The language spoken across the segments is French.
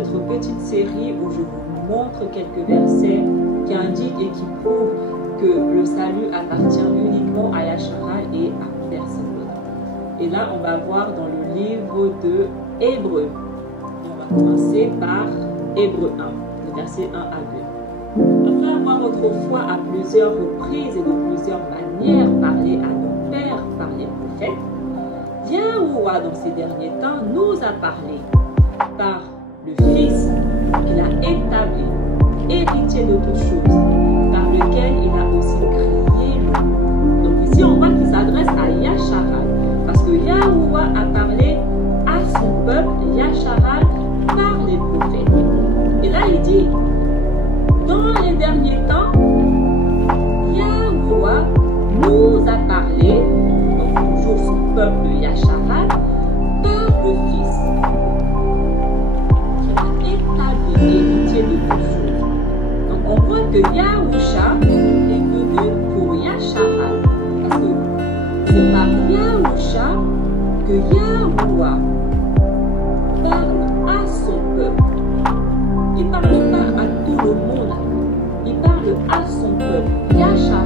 notre petite série où je vous montre quelques versets qui indiquent et qui prouvent que le salut appartient uniquement à Yahshua et à personne d'autre. Et là, on va voir dans le livre de Hébreux. On va commencer par Hébreux 1, le verset 1 à 2. Après avoir autrefois à plusieurs reprises et de plusieurs manières parlé à nos pères par les prophètes, Yahuwah dans ces derniers temps nous a parlé par le Fils qu'il a établi, héritier de toutes choses, par lequel il a aussi créé le monde. Donc ici on voit qu'il s'adresse à Yahshua, parce que Yahuwah a parlé à son peuple, Yahshua, par les prophètes. Et là il dit, dans les derniers temps, Yahuwah nous a parlé, donc toujours son peuple Yahshua, par le Fils, qui a établi l'héritier de toutes choses. Donc on voit que Yahusha est venu pour Yahshua, parce que c'est par Yahusha que Yahuwah parle à son peuple. Il ne parle pas à tout le monde, il parle à son peuple, Yahshua.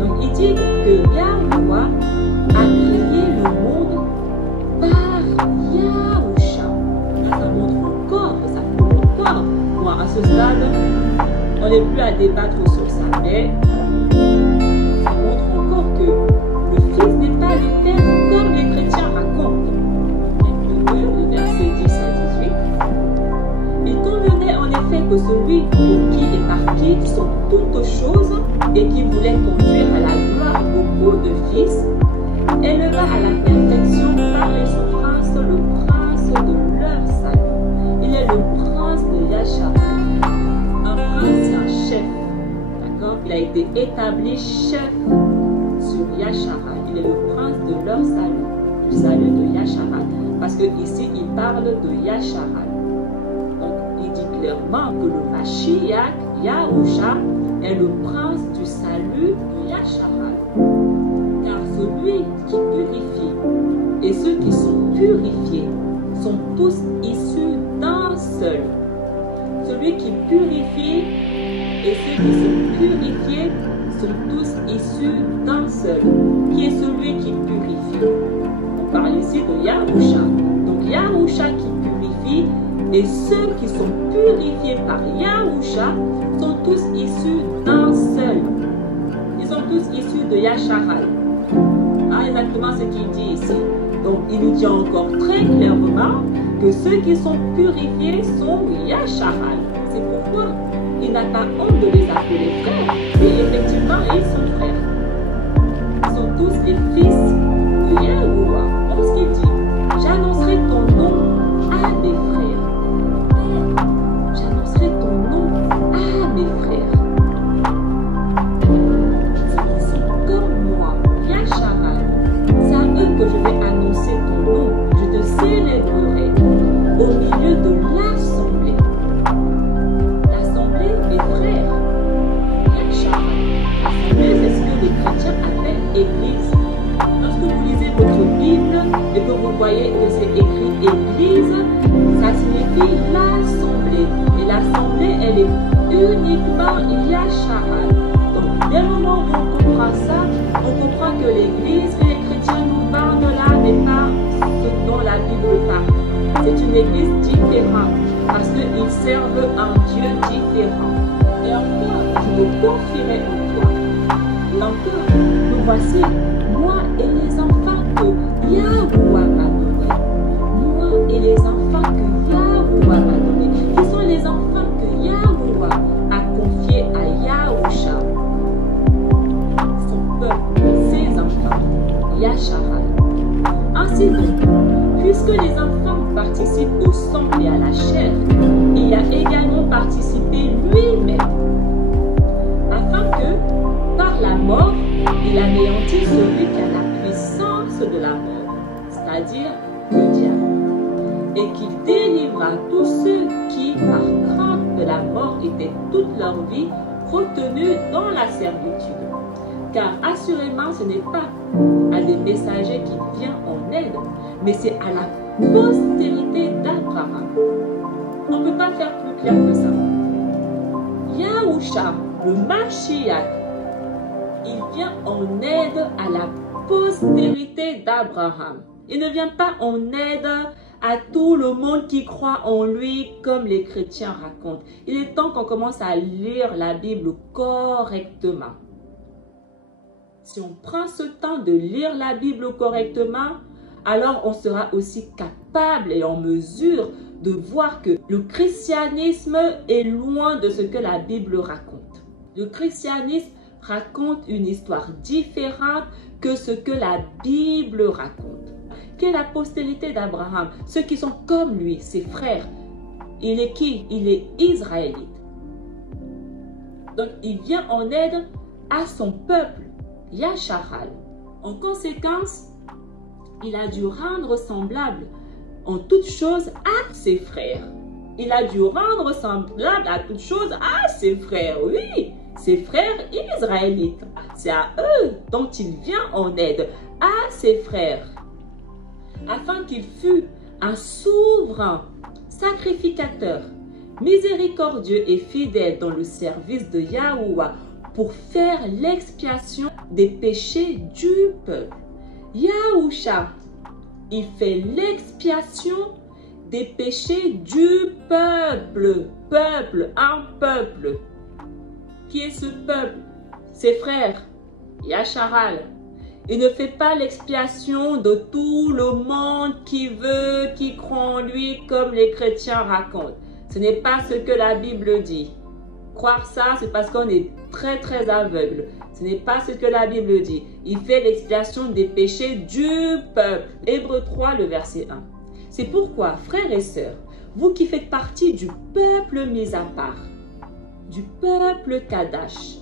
Donc il dit que Yahuwah a créé le monde par Yahusha. Là, ça montre encore, ça prouve encore. Bon, à ce stade, on n'est plus à débattre sur ça, mais ça montre encore que le Fils n'est pas le Père comme les chrétiens racontent. Le verset 10 à 18. Il convenait en effet que celui pour qui et par qui sont toutes choses et qui voulait conduire à la gloire beaucoup de fils, éleva à la perfection par les souffrances le prince de leur salut. Il est le prince de Yahshua. Un prince, c'est un chef. D'accord? Il a été établi chef sur Yahshua. Il est le prince de leur salut, du salut de Yahshua. Parce que ici, il parle de Yahshua. Donc, il dit clairement que le Mashiach, Yahusha, est le prince du salut de Yahshua. Car celui qui purifie et ceux qui sont purifiés sont tous issus d'un seul. Celui qui purifie et ceux qui sont purifiés sont tous issus d'un seul. Qui est celui qui purifie? On parle ici de Yahusha. Donc Yahusha qui purifie et ceux qui sont purifiés par Yahusha sont tous issus d'un seul. Ils sont tous issus de Yahshua. Ah, exactement ce qu'il dit ici. Donc il nous dit encore très clairement que ceux qui sont purifiés sont Yahshua. C'est pourquoi il n'a pas honte de les appeler frères. Et effectivement, ils sont frères. Ils sont tous les fils de Yahuwah. Parce qu'il dit, j'annoncerai ton nom à mes frères. J'annoncerai ton nom à mes frères. Ceux qui sont comme moi, Yahshua, c'est à eux que je vais annoncer ton nom. Je te célébrerai au milieu de l'assemblée. L'assemblée des frères. Yahshua. L'assemblée, c'est ce que les chrétiens appellent église. Lorsque vous lisez votre Bible et que vous voyez que c'est écrit église, ça signifie l'assemblée. Et l'assemblée, elle est uniquement Yahshua. Donc, dès le moment où on comprend ça, on comprend que l'église que les chrétiens nous parlent là n'est pas ce dont la Bible parle. C'est une église différente parce qu'ils servent un Dieu différent. Et encore, je me confierai en toi. Et encore, nous voici, moi et les enfants que Yahuwah m'a donnés. Moi et les enfants que Yahuwah m'a donnés. Qui sont les enfants que Yahuwah a confiés à Yahusha. Son peuple, ses enfants, Yahshua. Ainsi donc, puisque les enfants participent au sang et à la chair, il a également participé lui-même, afin que, par la mort, il anéantit celui qui a la puissance de la mort, c'est-à-dire le diable, et qu'il délivra tous ceux qui, par crainte de la mort, étaient toute leur vie retenus dans la servitude. Car assurément, ce n'est pas à des messagers qui viennent en aide, mais c'est à la postérité d'Abraham. On ne peut pas faire plus clair que ça. Yahusha, le Mashiach, il vient en aide à la postérité d'Abraham. Il ne vient pas en aide à tout le monde qui croit en lui, comme les chrétiens racontent. Il est temps qu'on commence à lire la Bible correctement. Si on prend ce temps de lire la Bible correctement, alors on sera aussi capable et en mesure de voir que le christianisme est loin de ce que la Bible raconte. Le christianisme raconte une histoire différente que ce que la Bible raconte. Quelle est la postérité d'Abraham? Ceux qui sont comme lui, ses frères. Il est qui? Il est israélite. Donc, il vient en aide à son peuple, Yasharal. En conséquence, il a dû rendre semblable en toutes choses à ses frères. Il a dû rendre semblable à toutes choses à ses frères, oui, ses frères israélites. C'est à eux dont il vient en aide, à ses frères, afin qu'il fût un souverain sacrificateur, miséricordieux et fidèle dans le service de Yahuwah pour faire l'expiation des péchés du peuple. Yahusha, il fait l'expiation des péchés du peuple. Un peuple. Qui est ce peuple? Ses frères, Yasharal. Il ne fait pas l'expiation de tout le monde qui croit en lui comme les chrétiens racontent. Ce n'est pas ce que la Bible dit. Croire ça, c'est parce qu'on est très aveugle. Ce n'est pas ce que la Bible dit. Il fait l'expiation des péchés du peuple. Hébreux 3, le verset 1. C'est pourquoi, frères et sœurs, vous qui faites partie du peuple mis à part, du peuple Kadash,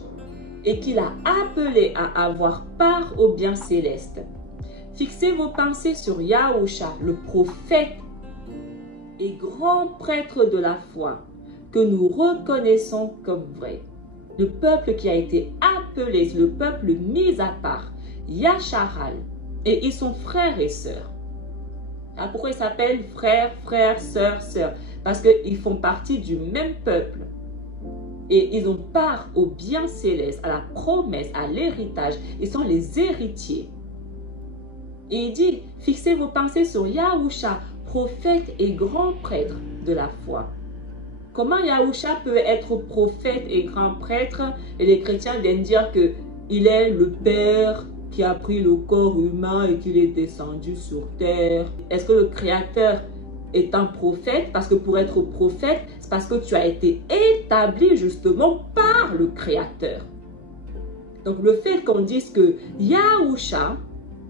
et qu'il a appelé à avoir part au bien céleste, fixez vos pensées sur Yahusha, le prophète et grand prêtre de la foi, que nous reconnaissons comme vrai. Le peuple qui a été appelé, le peuple mis à part, Yasharal, et ils sont frères et sœurs. Alors pourquoi ils s'appellent frères, sœurs? Parce qu'ils font partie du même peuple. Et ils ont part au bien céleste, à la promesse, à l'héritage. Ils sont les héritiers. Et il dit, fixez vos pensées sur Yahusha, prophète et grand prêtre de la foi. Comment Yahusha peut être prophète et grand prêtre? Et les chrétiens viennent dire qu'il est le Père qui a pris le corps humain et qu'il est descendu sur terre. Est-ce que le Créateur est un prophète? Parce que pour être prophète, c'est parce que tu as été établi justement par le Créateur. Donc le fait qu'on dise que Yahusha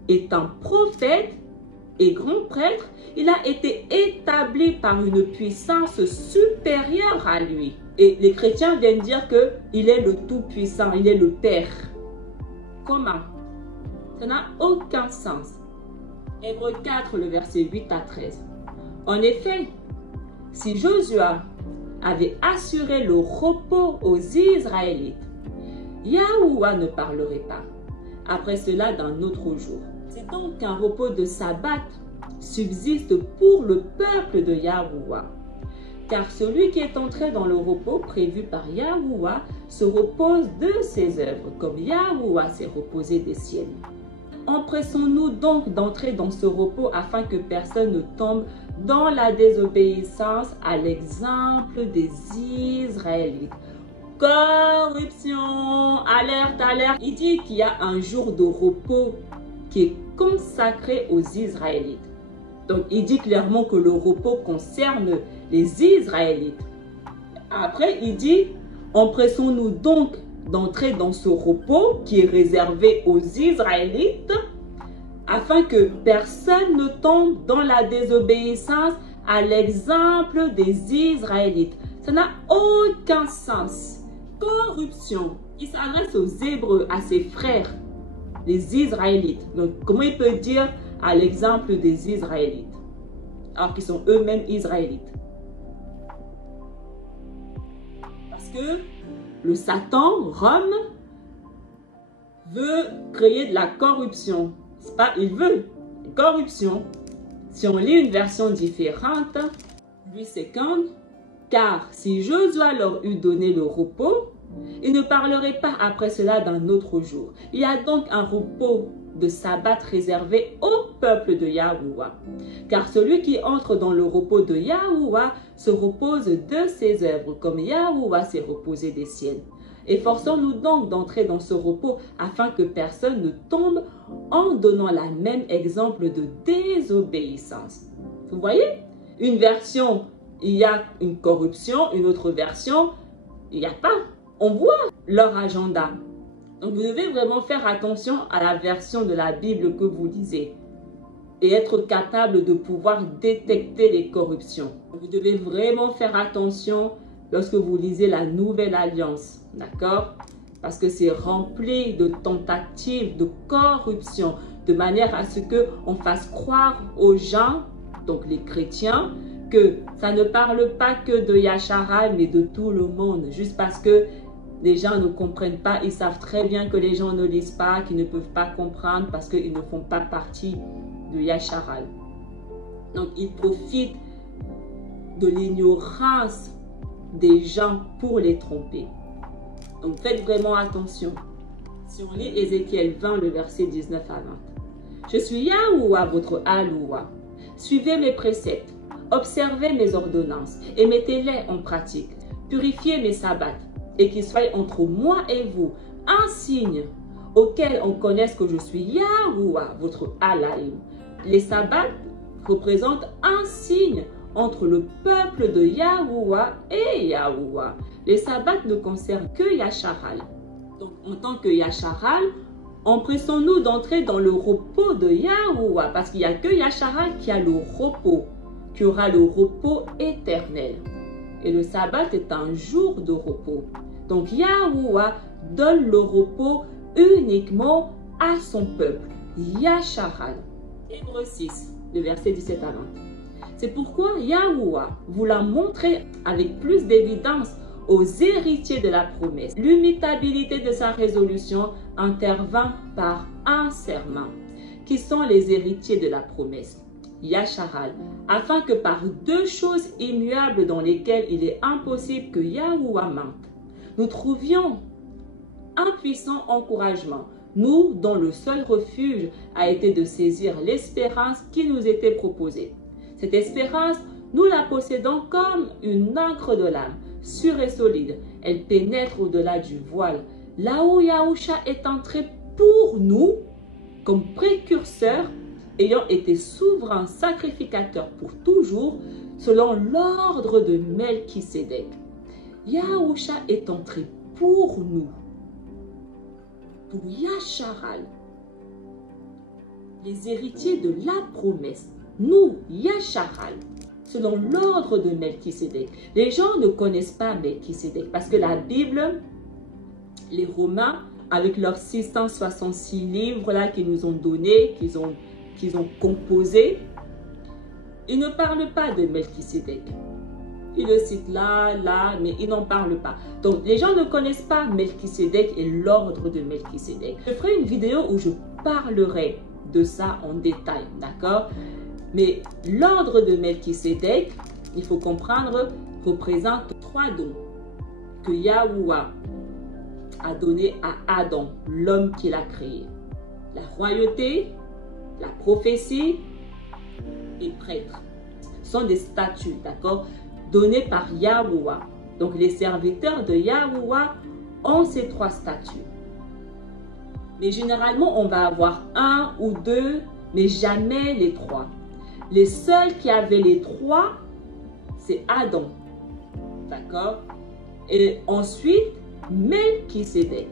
est un prophète et grand prêtre, il a été établi par une puissance supérieure à lui. Et les chrétiens viennent dire qu'il est le Tout-Puissant, il est le Père. Comment? Ça n'a aucun sens. Hébreux 4, le verset 8 à 13. En effet, si Josué avait assuré le repos aux Israélites, Yahuwah ne parlerait pas. Après cela, d'un autre jour. C'est donc qu'un repos de sabbat subsiste pour le peuple de Yahuwah. Car celui qui est entré dans le repos prévu par Yahuwah se repose de ses œuvres, comme Yahuwah s'est reposé des siennes. Empressons-nous donc d'entrer dans ce repos afin que personne ne tombe dans la désobéissance à l'exemple des Israélites. Corruption, alerte, alerte. Il dit qu'il y a un jour de repos qui est consacré aux Israélites. Donc il dit clairement que le repos concerne les Israélites. Après il dit, empressons-nous donc d'entrer dans ce repos qui est réservé aux Israélites afin que personne ne tombe dans la désobéissance à l'exemple des Israélites. Ça n'a aucun sens. Corruption. Il s'adresse aux Hébreux, à ses frères, les Israélites. Donc, comment il peut dire à l'exemple des Israélites, alors qu'ils sont eux-mêmes Israélites? Parce que le Satan, Rome, veut créer de la corruption. C'est pas, il veut corruption. Si on lit une version différente, Louis II, Car si Josué leur eût donné le repos, il ne parlerait pas après cela d'un autre jour. Il y a donc un repos de sabbat réservé au peuple de Yahuwah. Car celui qui entre dans le repos de Yahuwah se repose de ses œuvres, comme Yahuwah s'est reposé des siennes. Efforçons-nous donc d'entrer dans ce repos afin que personne ne tombe en donnant la même exemple de désobéissance. Vous voyez? Une version, il y a une corruption, une autre version, il n'y a pas. On voit leur agenda. Donc vous devez vraiment faire attention à la version de la Bible que vous lisez et être capable de pouvoir détecter les corruptions. Vous devez vraiment faire attention lorsque vous lisez la Nouvelle Alliance, d'accord? Parce que c'est rempli de tentatives de corruption, de manière à ce qu'on fasse croire aux gens, donc les chrétiens, que ça ne parle pas que de Yasharal, mais de tout le monde, juste parce que les gens ne comprennent pas, ils savent très bien que les gens ne lisent pas, qu'ils ne peuvent pas comprendre parce qu'ils ne font pas partie de Yasharal. Donc, ils profitent de l'ignorance des gens pour les tromper. Donc, faites vraiment attention. Si on lit Ézéchiel 20, le verset 19 à 20. Je suis Yahuwah, votre Alouah. Suivez mes préceptes, observez mes ordonnances et mettez-les en pratique. Purifiez mes sabbats et qu'il soit entre moi et vous un signe auquel on connaisse que je suis Yahuwah, votre Alaïm. Les sabbats représentent un signe entre le peuple de Yahuwah et Yahuwah. Les sabbats ne concernent que Yasharal. Donc, en tant que Yasharal, empressons-nous d'entrer dans le repos de Yahuwah, parce qu'il n'y a que Yasharal qui a le repos, qui aura le repos éternel. Et le sabbat est un jour de repos. Donc Yahuwah donne le repos uniquement à son peuple, Yasharal. Hébreux 6, le verset 17 à 20. C'est pourquoi Yahuwah vous l'a montré avec plus d'évidence aux héritiers de la promesse. L'immutabilité de sa résolution intervint par un serment, qui sont les héritiers de la promesse, Yasharal, afin que par deux choses immuables dans lesquelles il est impossible que Yahuwah mente, nous trouvions un puissant encouragement, nous dont le seul refuge a été de saisir l'espérance qui nous était proposée. Cette espérance, nous la possédons comme une encre de l'âme, sûre et solide. Elle pénètre au-delà du voile, là où Yahusha est entré pour nous, comme précurseur, ayant été souverain sacrificateur pour toujours, selon l'ordre de Melchisédek. Yahusha est entré pour nous, pour Yasharal, les héritiers de la promesse, nous, Yasharal, selon l'ordre de Melchisédek. Les gens ne connaissent pas Melchisédek parce que la Bible, les Romains, avec leurs 666 livres là qu'ils nous ont donnés, qu'ils ont composés, ils ne parlent pas de Melchisédek. Ils le citent là, mais ils n'en parlent pas. Donc, les gens ne connaissent pas Melchisédek et l'ordre de Melchisédek. Je ferai une vidéo où je parlerai de ça en détail, d'accord? Mais l'ordre de Melchisédek, il faut comprendre, représente 3 dons que Yahuwah a donné à Adam, l'homme qu'il a créé. La royauté, la prophétie et prêtre. Ce sont des statuts, d'accord, donnés par Yahuwah. Donc les serviteurs de Yahuwah ont ces 3 statuts. Mais généralement, on va avoir 1 ou 2, mais jamais les 3. Les seuls qui avaient les 3, c'est Adam. D'accord? Et ensuite, Melchisédek.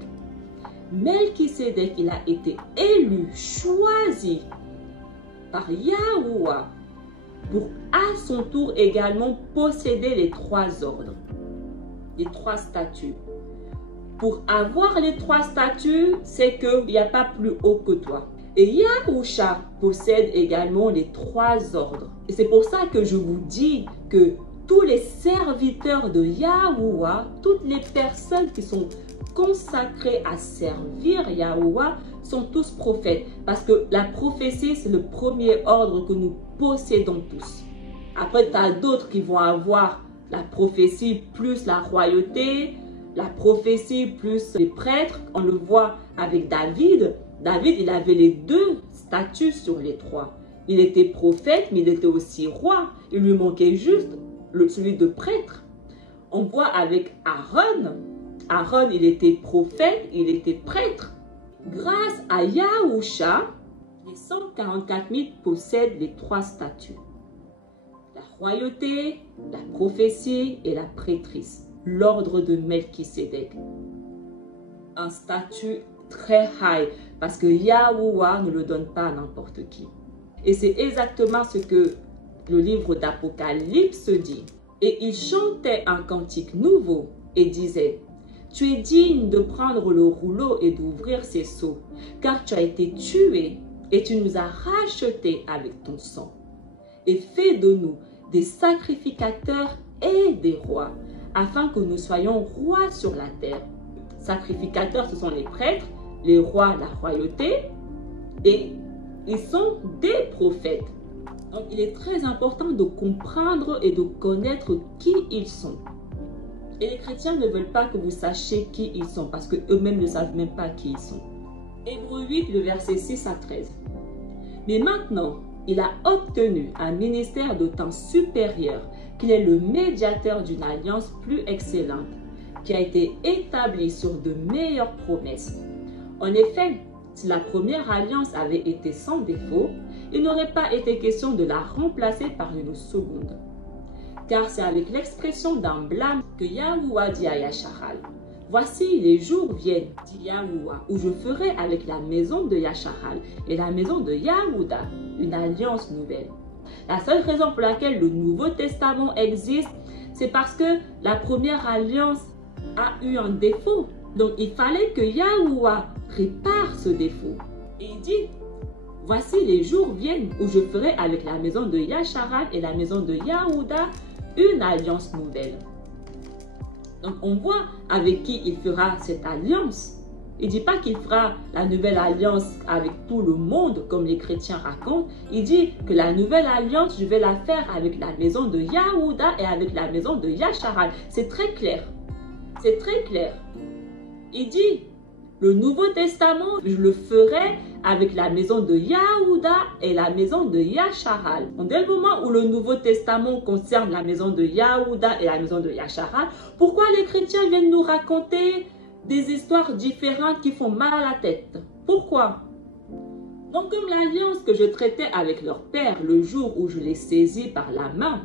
Melchisédek, il a été élu, choisi par Yahuwah pour à son tour également posséder les 3 ordres, les 3 statuts. Pour avoir les 3 statuts, c'est qu'il n'y a pas plus haut que toi. Et Yahusha possède également les 3 ordres. Et c'est pour ça que je vous dis que tous les serviteurs de Yahuwah, toutes les personnes qui sont consacrées à servir Yahuwah, sont tous prophètes. Parce que la prophétie, c'est le premier ordre que nous possédons tous. Après, tu as d'autres qui vont avoir la prophétie plus la royauté, la prophétie plus les prêtres. On le voit avec David. David, il avait les deux statuts sur les trois. Il était prophète, mais il était aussi roi. Il lui manquait juste celui de prêtre. On voit avec Aaron. Aaron, il était prophète, il était prêtre. Grâce à Yahusha, les 144 000 possèdent les trois statuts. La royauté, la prophétie et la prêtrise. L'ordre de Melchisédek. Un statut très high parce que Yahuwah ne le donne pas à n'importe qui. Et c'est exactement ce que le livre d'Apocalypse dit. Et il chantait un cantique nouveau et disait: tu es digne de prendre le rouleau et d'ouvrir ses sceaux, car tu as été tué et tu nous as rachetés avec ton sang. Et fais de nous des sacrificateurs et des rois, afin que nous soyons rois sur la terre. Sacrificateurs, ce sont les prêtres, les rois, la royauté, et ils sont des prophètes. Donc, il est très important de comprendre et de connaître qui ils sont. Et les chrétiens ne veulent pas que vous sachiez qui ils sont, parce qu'eux-mêmes ne savent même pas qui ils sont. Hébreux 8, le verset 6 à 13. Mais maintenant, il a obtenu un ministère d'autant supérieur qu'il est le médiateur d'une alliance plus excellente, qui a été établie sur de meilleures promesses. En effet, si la première alliance avait été sans défaut, il n'aurait pas été question de la remplacer par une seconde. Car c'est avec l'expression d'un blâme que Yahuwah dit à Yasharal: voici les jours viennent, dit Yahuwah, où je ferai avec la maison de Yasharal et la maison de Yahuda une alliance nouvelle. La seule raison pour laquelle le Nouveau Testament existe, c'est parce que la première alliance a eu un défaut. Donc il fallait que Yahuwah répare ce défaut. Et il dit: voici les jours viennent où je ferai avec la maison de Yasharal et la maison de Yahuda une alliance nouvelle. Donc on voit avec qui il fera cette alliance. Il ne dit pas qu'il fera la nouvelle alliance avec tout le monde comme les chrétiens racontent. Il dit que la nouvelle alliance, je vais la faire avec la maison de Yahuda et avec la maison de Yasharal. C'est très clair. C'est très clair. Il dit: le Nouveau Testament, je le ferai avec la maison de Yahuda et la maison de Yasharal. Donc, dès le moment où le Nouveau Testament concerne la maison de Yahuda et la maison de Yasharal, pourquoi les chrétiens viennent nous raconter des histoires différentes qui font mal à la tête? Pourquoi? Donc, comme l'alliance que je traitais avec leur père le jour où je les saisis par la main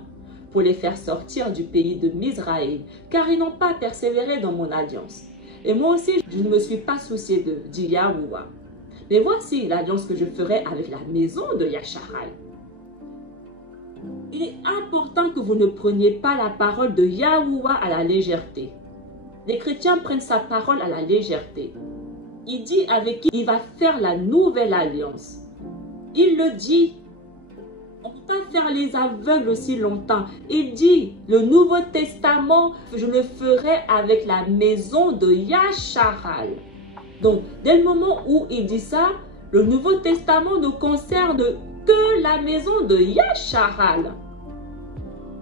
pour les faire sortir du pays de Misraïm, car ils n'ont pas persévéré dans mon alliance. Et moi aussi, je ne me suis pas soucié d'eux, dit Yahuwah. Mais voici l'alliance que je ferai avec la maison de Yasharal. Il est important que vous ne preniez pas la parole de Yahuwah à la légèreté. Les chrétiens prennent sa parole à la légèreté. Il dit avec qui il va faire la nouvelle alliance. Il le dit. On ne peut pas faire les aveugles aussi longtemps. Il dit, le Nouveau Testament, je le ferai avec la maison de Yasharal. Donc, dès le moment où il dit ça, le Nouveau Testament ne concerne que la maison de Yasharal.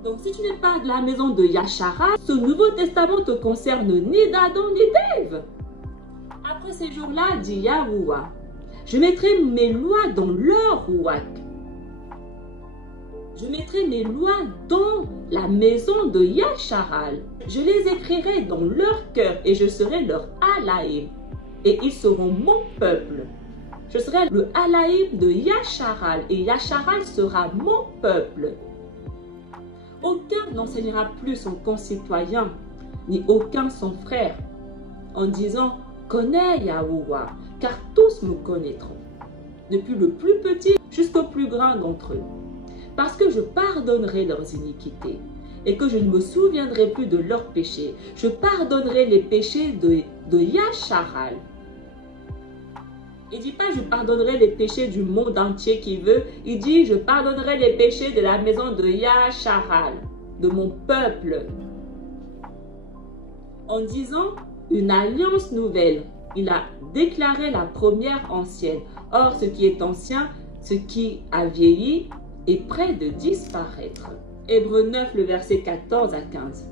Donc, si tu n'es pas de la maison de Yasharal, ce Nouveau Testament te concerne ni d'Adam ni d'Ève. Après ces jours-là, dit Yahuwah, je mettrai mes lois dans leur ruach. Je mettrai mes lois dans la maison de Yasharal. Je les écrirai dans leur cœur et je serai leur Alaïm. Et ils seront mon peuple. Je serai le Alaïm de Yasharal et Yasharal sera mon peuple. Aucun n'enseignera plus son concitoyen, ni aucun son frère, en disant « Connais Yahuwah, car tous me connaîtront, depuis le plus petit jusqu'au plus grand d'entre eux. Parce que je pardonnerai leurs iniquités et que je ne me souviendrai plus de leurs péchés. Je pardonnerai les péchés de Yasharal. » Il ne dit pas « je pardonnerai les péchés du monde entier qui veut ». Il dit « je pardonnerai les péchés de la maison de Yasharal, de mon peuple ». En disant une alliance nouvelle, il a déclaré la première ancienne. Or, ce qui est ancien, ce qui a vieilli, est près de disparaître. Hébreux 9, le verset 14 à 15.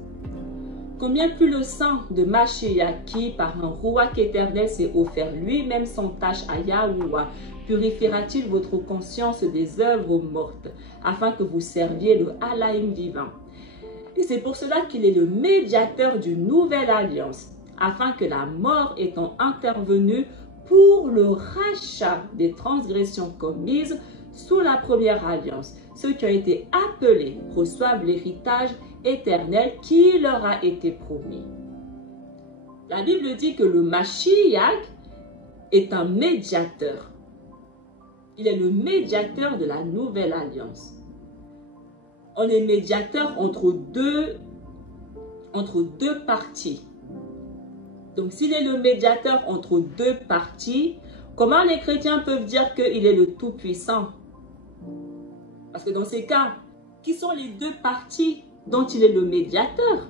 Combien plus le sang de Mashiach qui, par un rouak éternel, s'est offert lui-même sans tache à Yahuwah, purifiera-t-il votre conscience des œuvres mortes, afin que vous serviez le Halaïm vivant. Et c'est pour cela qu'il est le médiateur d'une nouvelle alliance, afin que la mort étant intervenue pour le rachat des transgressions commises sous la première alliance, ceux qui ont été appelés reçoivent l'héritage éternel qui leur a été promis. La Bible dit que le Mashiach est un médiateur. Il est le médiateur de la nouvelle alliance. On est médiateur entre deux parties. Donc, s'il est le médiateur entre deux parties, comment les chrétiens peuvent dire qu'il est le Tout-Puissant? Parce que dans ces cas, qui sont les deux parties dont il est le médiateur?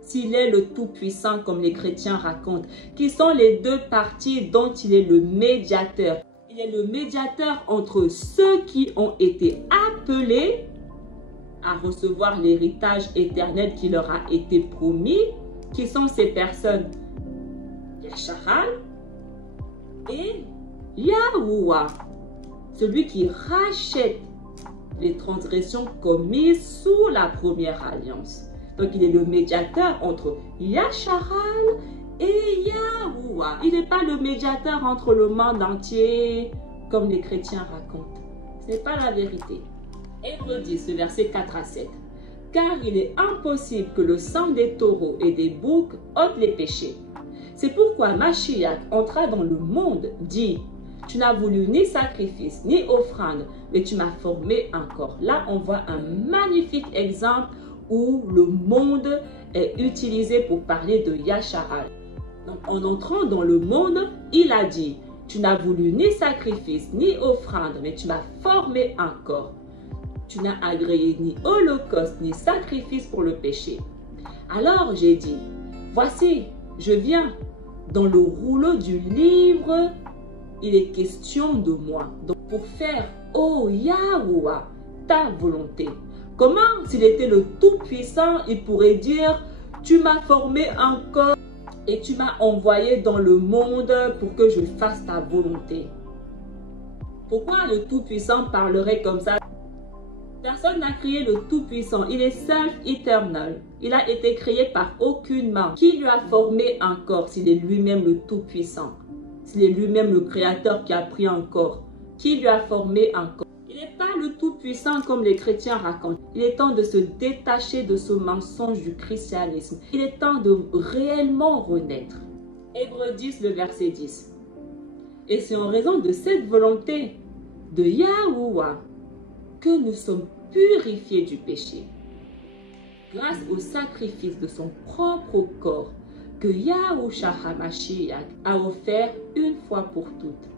S'il est le Tout-Puissant, comme les chrétiens racontent, qui sont les deux parties dont il est le médiateur? Il est le médiateur entre ceux qui ont été appelés à recevoir l'héritage éternel qui leur a été promis. Qui sont ces personnes? Yashahal et Yahuwah, celui qui rachète les transgressions commises sous la première alliance. Donc, il est le médiateur entre Yashahal et Yahuwah. Il n'est pas le médiateur entre le monde entier, comme les chrétiens racontent. Ce n'est pas la vérité. Hébreux 10, verset 4 à 7. Car il est impossible que le sang des taureaux et des boucs ôte les péchés. C'est pourquoi Mashiach entra dans le monde, dit: tu n'as voulu ni sacrifice, ni offrande, mais tu m'as formé encore. Là, on voit un magnifique exemple où le monde est utilisé pour parler de Yashahal. Donc, en entrant dans le monde, il a dit: tu n'as voulu ni sacrifice, ni offrande, mais tu m'as formé encore. Tu n'as agréé ni holocauste, ni sacrifice pour le péché. Alors j'ai dit: voici, je viens. Dans le rouleau du livre, il est question de moi. Donc, pour faire, ô Yahuwah, ta volonté. Comment, s'il était le Tout-Puissant, il pourrait dire: tu m'as formé encore et tu m'as envoyé dans le monde pour que je fasse ta volonté? Pourquoi le Tout-Puissant parlerait comme ça? Personne n'a créé le Tout-Puissant. Il est self-éternel. Il a été créé par aucune main. Qui lui a formé encore s'il est lui-même le Tout-Puissant? S'il est lui-même le Créateur qui a pris un corps? Qui lui a formé encore? Il n'est pas le Tout-Puissant comme les chrétiens racontent. Il est temps de se détacher de ce mensonge du christianisme. Il est temps de réellement renaître. Hébreux 10, le verset 10. Et c'est en raison de cette volonté de Yahuwah que nous sommes purifiés du péché, grâce au sacrifice de son propre corps que Yahushua HaMashiach a offert une fois pour toutes.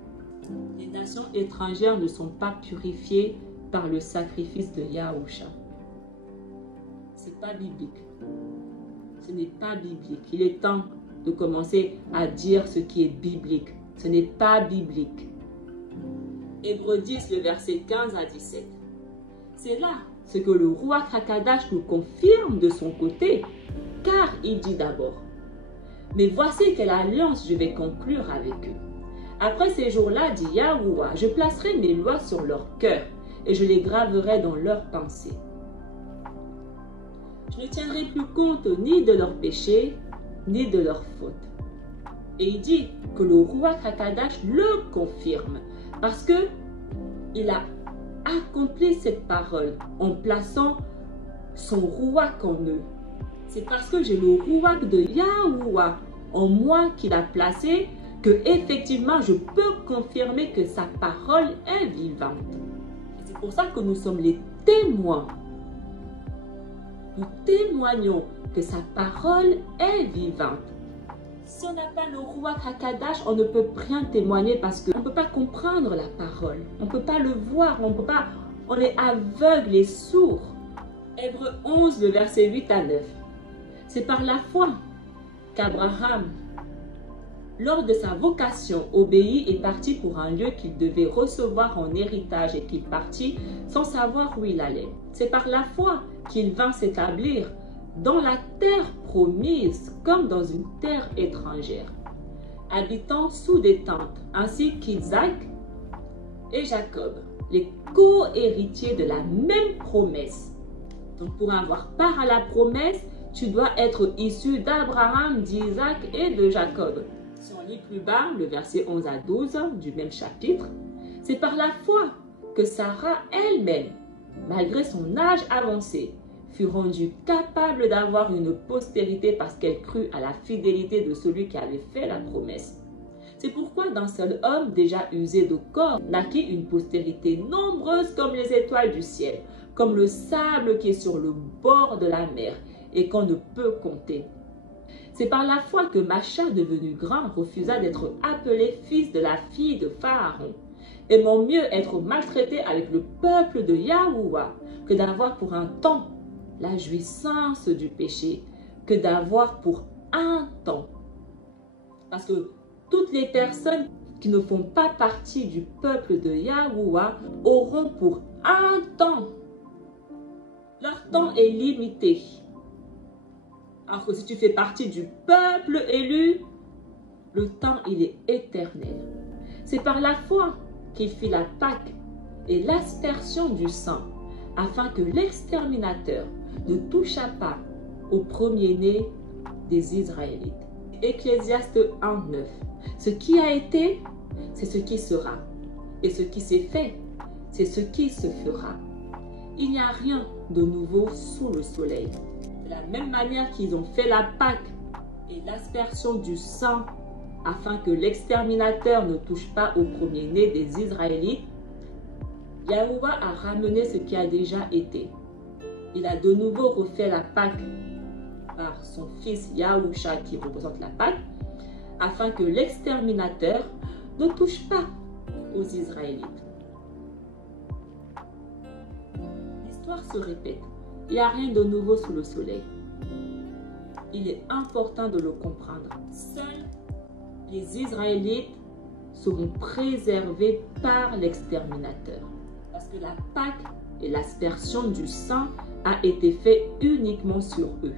Les nations étrangères ne sont pas purifiées par le sacrifice de Yahushua. Ce n'est pas biblique. Ce n'est pas biblique. Il est temps de commencer à dire ce qui est biblique. Ce n'est pas biblique. Hébreux 10, le verset 15 à 17. C'est là ce que le roi Hakadash nous confirme de son côté, car il dit d'abord: mais voici quelle alliance je vais conclure avec eux. Après ces jours-là, dit Yahuwah, je placerai mes lois sur leur cœur et je les graverai dans leurs pensées. Je ne tiendrai plus compte ni de leurs péchés, ni de leurs fautes. Et il dit que le roi Hakadash le confirme, parce que il a accompli cette parole en plaçant son roi en eux. C'est parce que j'ai le roi de Yahuwah en moi qu'il a placé que effectivement je peux confirmer que sa parole est vivante. C'est pour ça que nous sommes les témoins. Nous témoignons que sa parole est vivante. Si on n'a pas le roi Hakadash, on ne peut rien témoigner parce qu'on ne peut pas comprendre la parole. On ne peut pas le voir, on est aveugle et sourd. Hébreux 11, le verset 8 à 9. C'est par la foi qu'Abraham lors de sa vocation, Obéi est parti pour un lieu qu'il devait recevoir en héritage et qu'il partit sans savoir où il allait. C'est par la foi qu'il vint s'établir dans la terre promise comme dans une terre étrangère, habitant sous des tentes, ainsi qu'Isaac et Jacob, les co-héritiers de la même promesse. Donc pour avoir part à la promesse, tu dois être issu d'Abraham, d'Isaac et de Jacob. Si on lit plus bas, le verset 11 à 12 du même chapitre, c'est par la foi que Sarah elle-même, malgré son âge avancé, fut rendue capable d'avoir une postérité parce qu'elle crut à la fidélité de celui qui avait fait la promesse. C'est pourquoi d'un seul homme déjà usé de corps naquit une postérité nombreuse comme les étoiles du ciel, comme le sable qui est sur le bord de la mer et qu'on ne peut compter. C'est par la foi que Macha, devenu grand, refusa d'être appelé fils de la fille de Pharaon, aimant mieux être maltraité avec le peuple de Yahuwah que d'avoir pour un temps la jouissance du péché, que d'avoir pour un temps. Parce que toutes les personnes qui ne font pas partie du peuple de Yahuwah auront pour un temps. Leur temps est limité. Alors que si tu fais partie du peuple élu, le temps il est éternel. C'est par la foi qu'il fit la Pâque et l'aspersion du sang, afin que l'exterminateur ne touchât pas au premier-né des Israélites. Ecclésiaste 1:9. Ce qui a été, c'est ce qui sera. Et ce qui s'est fait, c'est ce qui se fera. Il n'y a rien de nouveau sous le soleil. De la même manière qu'ils ont fait la Pâque et l'aspersion du sang afin que l'exterminateur ne touche pas au premier-né des Israélites, Yahuwah a ramené ce qui a déjà été. Il a de nouveau refait la Pâque par son fils Yahusha qui représente la Pâque, afin que l'exterminateur ne touche pas aux Israélites. L'histoire se répète. Il n'y a rien de nouveau sous le soleil. Il est important de le comprendre. Seuls les Israélites seront préservés par l'exterminateur. Parce que la Pâque et l'aspersion du sang a été fait uniquement sur eux.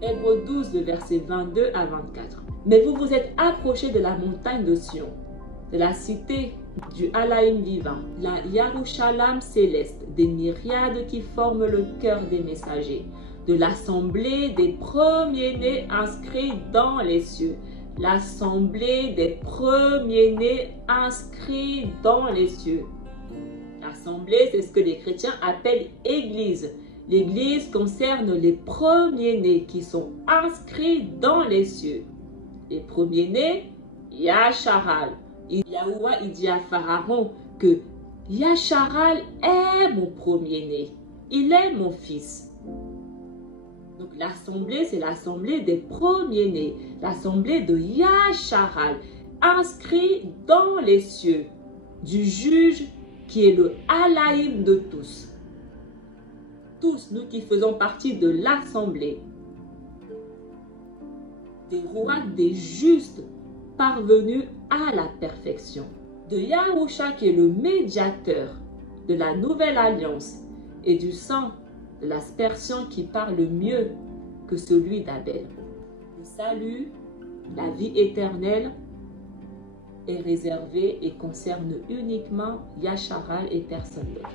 Hébreux 12, le verset 22 à 24. Mais vous vous êtes approchés de la montagne de Sion, de la cité du Alaïm vivant, la Yarushalam céleste, des myriades qui forment le cœur des messagers, de l'assemblée des premiers-nés inscrits dans les cieux. L'assemblée des premiers-nés inscrits dans les cieux. L'assemblée, c'est ce que les chrétiens appellent église. L'église concerne les premiers-nés qui sont inscrits dans les cieux. Les premiers-nés, Yasharal. Yahuwah, il dit à Pharaon que Yasharal est mon premier-né. Il est mon fils. Donc l'assemblée, c'est l'assemblée des premiers-nés. L'assemblée de Yasharal, inscrit dans les cieux, du juge qui est le Alaïm de tous. Tous nous qui faisons partie de l'assemblée, des rois, des justes parvenus à la perfection, de Yahusha qui est le médiateur de la nouvelle alliance et du sang de l'aspersion qui parle mieux que celui d'Abel. Le salut, la vie éternelle est réservé et concerne uniquement Yasharal et personne d'autre.